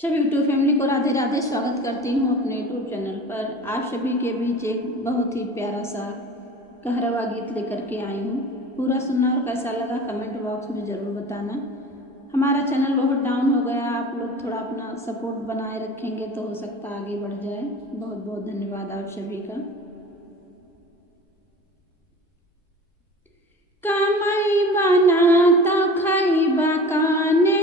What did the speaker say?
सभी YouTube family को राधे राधे। स्वागत करती हूँ अपने यूट्यूब चैनल पर। आप सभी के बीच एक बहुत ही प्यारा सा कहरवा गीत लेकर के आई हूँ। पूरा सुनना और कैसा लगा कमेंट बॉक्स में ज़रूर बताना। हमारा चैनल बहुत डाउन हो गया, आप लोग थोड़ा अपना सपोर्ट बनाए रखेंगे तो हो सकता आगे बढ़ जाए। बहुत बहुत धन्यवाद आप सभी का। कमाई बना तो खाई बाकाने